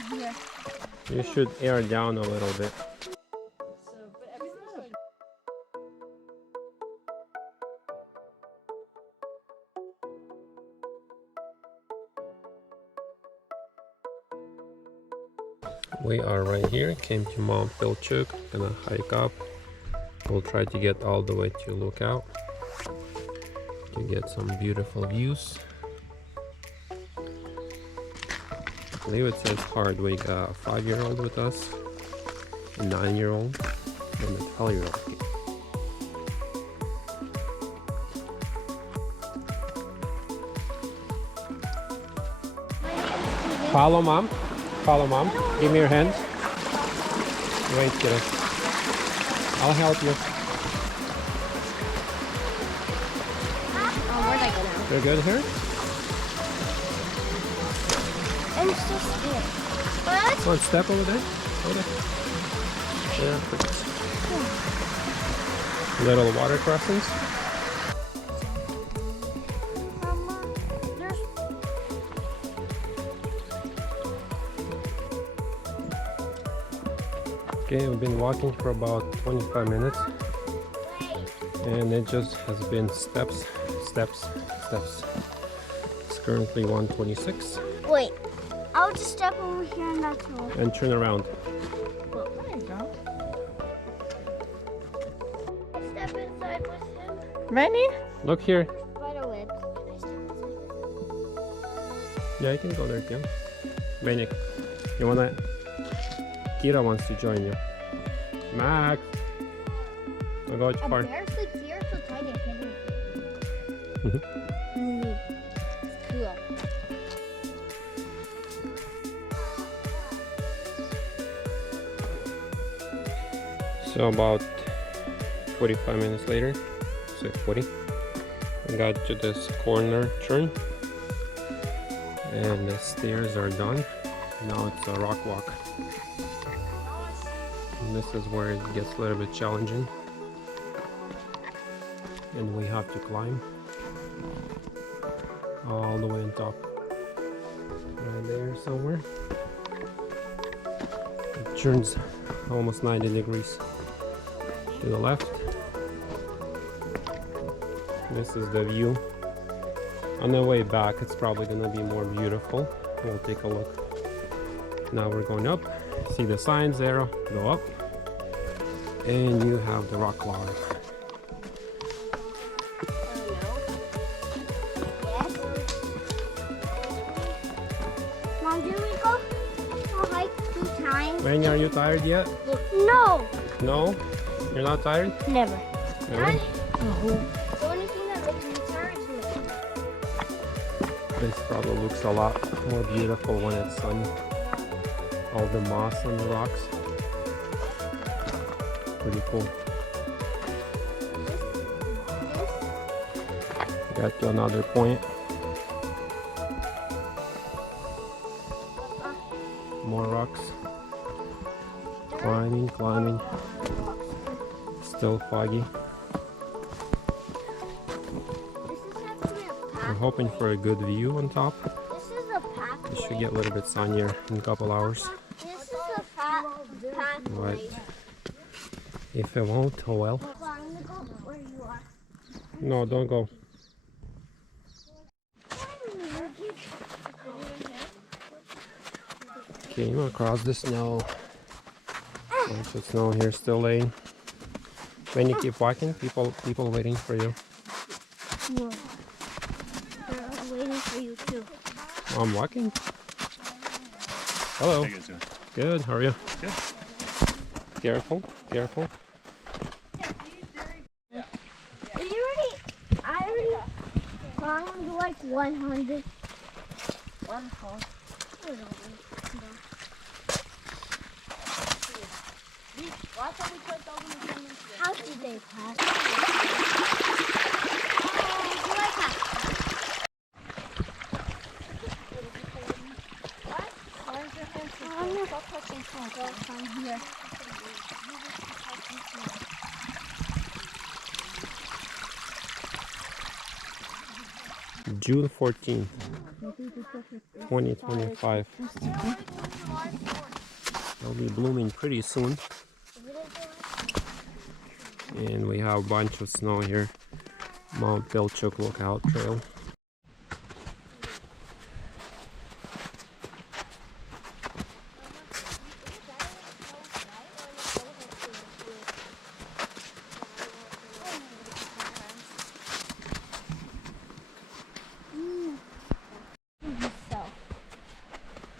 here. You should air down a little bit. We are right here, came to Mount Pilchuck, gonna hike up. We'll try to get all the way to Lookout to get some beautiful views. I believe it says hard. We got a 5-year-old with us, a 9-year-old, and a 12-year-old kid. Follow mom. Follow mom. Give me your hand. Wait, kiddo. I'll help you. Oh, where'd I go now? You're good here? I'm so scared. What? One step over there. Over there. Yeah. Little water crossings. Okay, we've been walking for about 25 minutes and it just has been steps. It's currently 1:26. Wait, I'll just step over here and that's all. And turn around. Well, there you go. Step inside with him. Ready? Look here. Spider webs. Can I step inside? Yeah, you can go there, Kim. Benik, you wanna? Kira wants to join you. Max! I'll go too far. Bear's so tight I can't even. It's cool. So about 45 minutes later, so 40, we got to this corner turn and the stairs are done. Now it's a rock walk. And this is where it gets a little bit challenging. And we have to climb all the way on top. Right there somewhere. It turns almost 90 degrees to the left. This is the view. On the way back it's probably gonna be more beautiful. We'll take a look. Now we're going up. See the signs there, go up. And you have the rock wall. Yes. Mom, did we go hike 2 times? Manny, are you tired yet? No. No? You're not tired? Never. Never? The only thing that makes me tired is This probably looks a lot more beautiful when it's sunny. All the moss on the rocks. Pretty cool. Got to another point. More rocks. Climbing. Still foggy. We're hoping for a good view on top. This is a pathway. It should get a little bit sunnier in a couple hours. This is a pathway. But if it won't, oh well. I'm gonna go where you are. No, don't go. Came across the snow. Bunch of snow here still laying. When you keep walking, people waiting for you. Whoa. They're waiting for you too. I'm walking. Hello. How you guys doing? Good. How are you? Good. Careful. I already found like 100. How did they pass? Here. June 14th, 2025. They'll be blooming pretty soon. And we have a bunch of snow here. Mount Pilchuck Lookout Trail.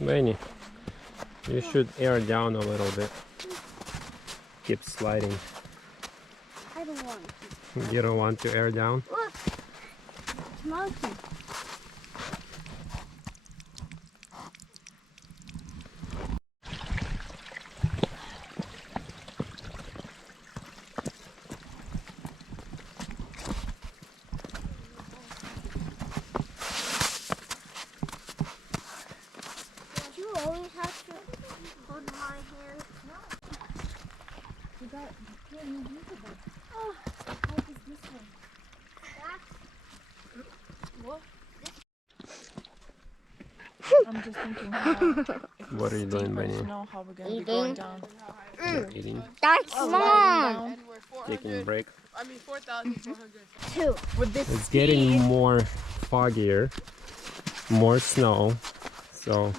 Benny, you should air down a little bit. Keep sliding. I don't want to. You don't want to air down? Look! It's monkey. Do you always have to hold my hand? No. You can't use it. Oh, how is this one? What? I'm just thinking how, What are you doing, Benny? know how we're gonna be going down. You're eating, That's small. taking a break. I mean 4,400. Two. With this It's getting more foggier, more snow. So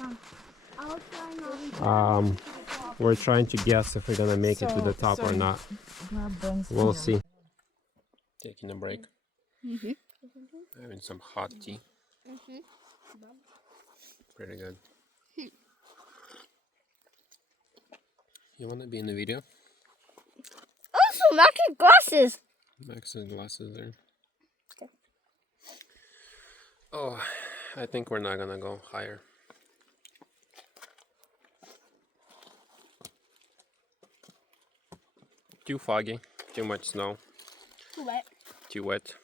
I'll try not. we're trying to guess if we're gonna make it to the top or not. We'll see. Taking a break. Having some hot tea. Pretty good. You wanna be in the video? Also, Max's glasses. Max's glasses there. Oh, I think we're not gonna go higher. Too foggy, too much snow, Too wet. too wet.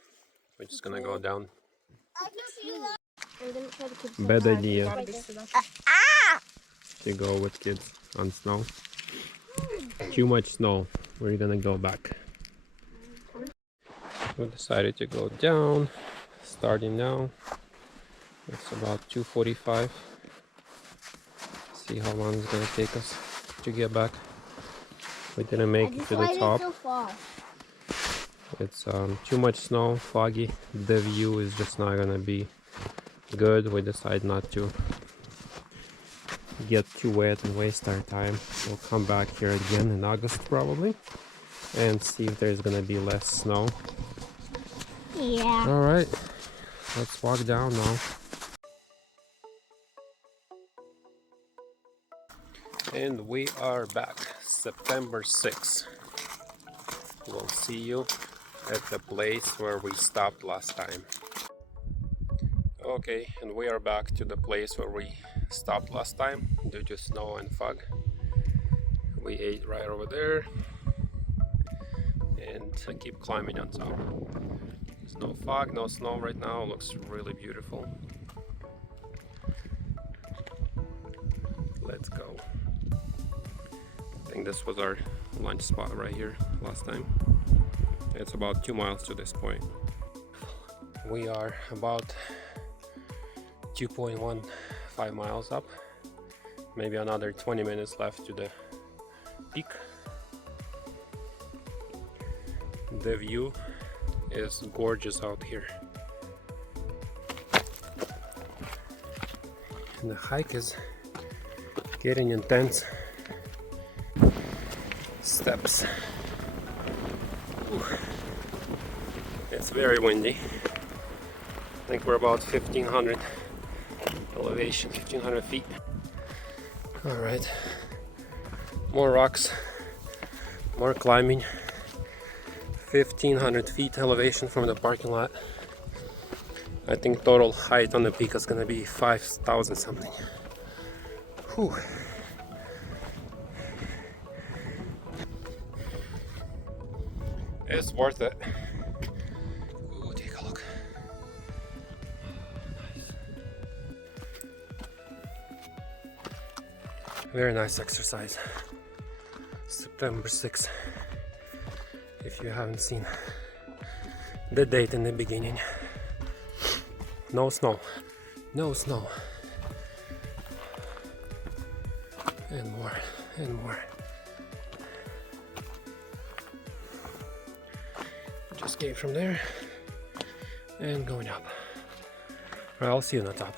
We're just gonna go down. I can see that. I'm gonna try to keep Bad idea Ah! to go with kids on snow. Too much snow. We're gonna go back. We decided to go down, starting now. It's about 2:45. See how long it's gonna take us to get back. We didn't make it to the top. So far. It's too much snow, foggy. The view is just not gonna be good. We decided not to get too wet and waste our time. We'll come back here again in August probably and see if there's gonna be less snow. Yeah. All right, let's walk down now. And we are back, September 6th. We'll see you at the place where we stopped last time. Okay, and we are back to the place where we stopped last time due to snow and fog. We ate right over there and I keep climbing on top. There's no fog, no snow right now. It looks really beautiful. Let's go. I think this was our lunch spot right here last time. It's about 2 miles to this point. We are about 2.15 miles up. Maybe another 20 minutes left to the peak. The view is gorgeous out here. And the hike is getting intense. Steps. Ooh. It's very windy. I think we're about 1,500 elevation, 1,500 feet. All right, more rocks, more climbing. 1,500 feet elevation from the parking lot. I think total height on the peak is gonna be 5,000 something. Whew. It's worth it. Ooh, take a look. Nice. Very nice exercise. September 6th. If you haven't seen the date in the beginning. No snow. No snow. And more, and more. Just came from there and going up. Well, I'll see you on the top.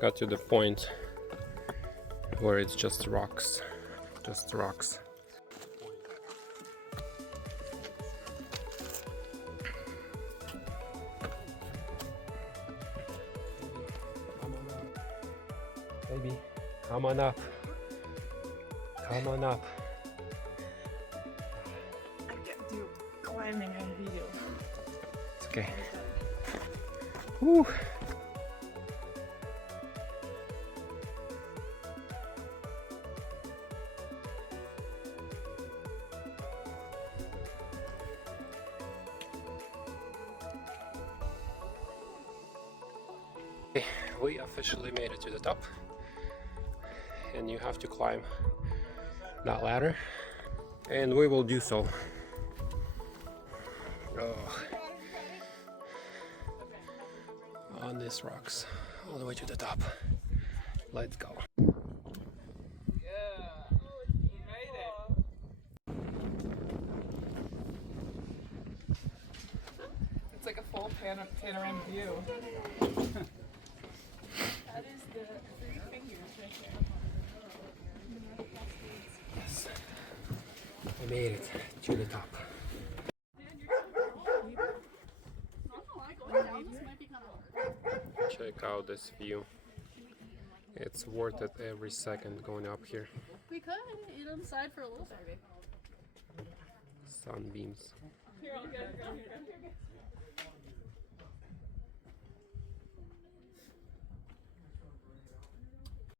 Got to the point where it's just rocks, just rocks. Baby, come on up. Come on up. I can't do climbing on video. It's okay. Woo. We officially made it to the top, and you have to climb that ladder, and we will do so. On these rocks all the way to the top. Let's go. It's like a full panoramic view. That is the 3 fingers right there. Yes, I made it to the top. Check out this view. It's worth it every second going up here. We could eat on the side for a little bit. Sunbeams. Here, I'll get it.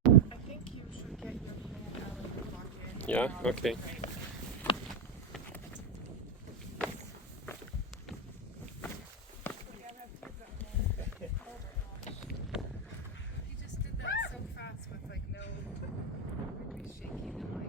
I think you should get your hand out of the bucket. Yeah, okay. He just did that so fast with like no really shaking and like.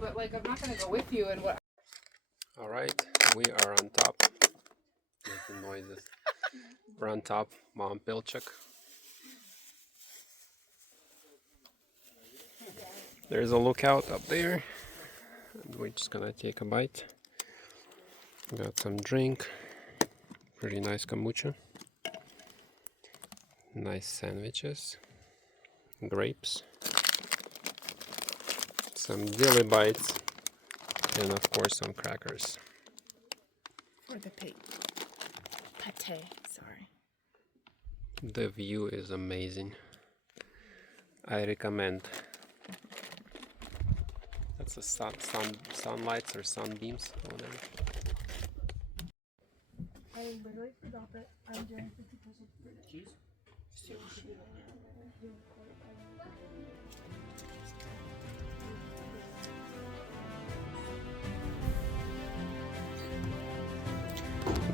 But like I'm not gonna go with you and what. All right, we are on top. Making noises. We're on top, Mount Pilchuck. There's a lookout up there, and we're just gonna take a bite. Got some drink, pretty nice kombucha, nice sandwiches, grapes, some dilly bites, and of course some crackers. For the pate, sorry. The view is amazing. I recommend. That's the sunlights or sunbeams, whatever. I literally forgot that I'm doing 50% for the cheese.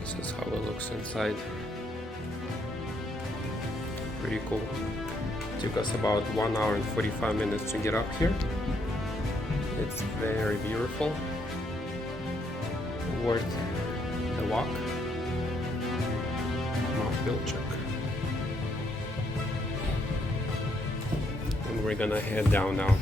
This is how it looks inside. Pretty cool. Took us about 1 hour and 45 minutes to get up here. It's very beautiful. Worth the walk. Mount Pilchuck. And we're gonna head down now.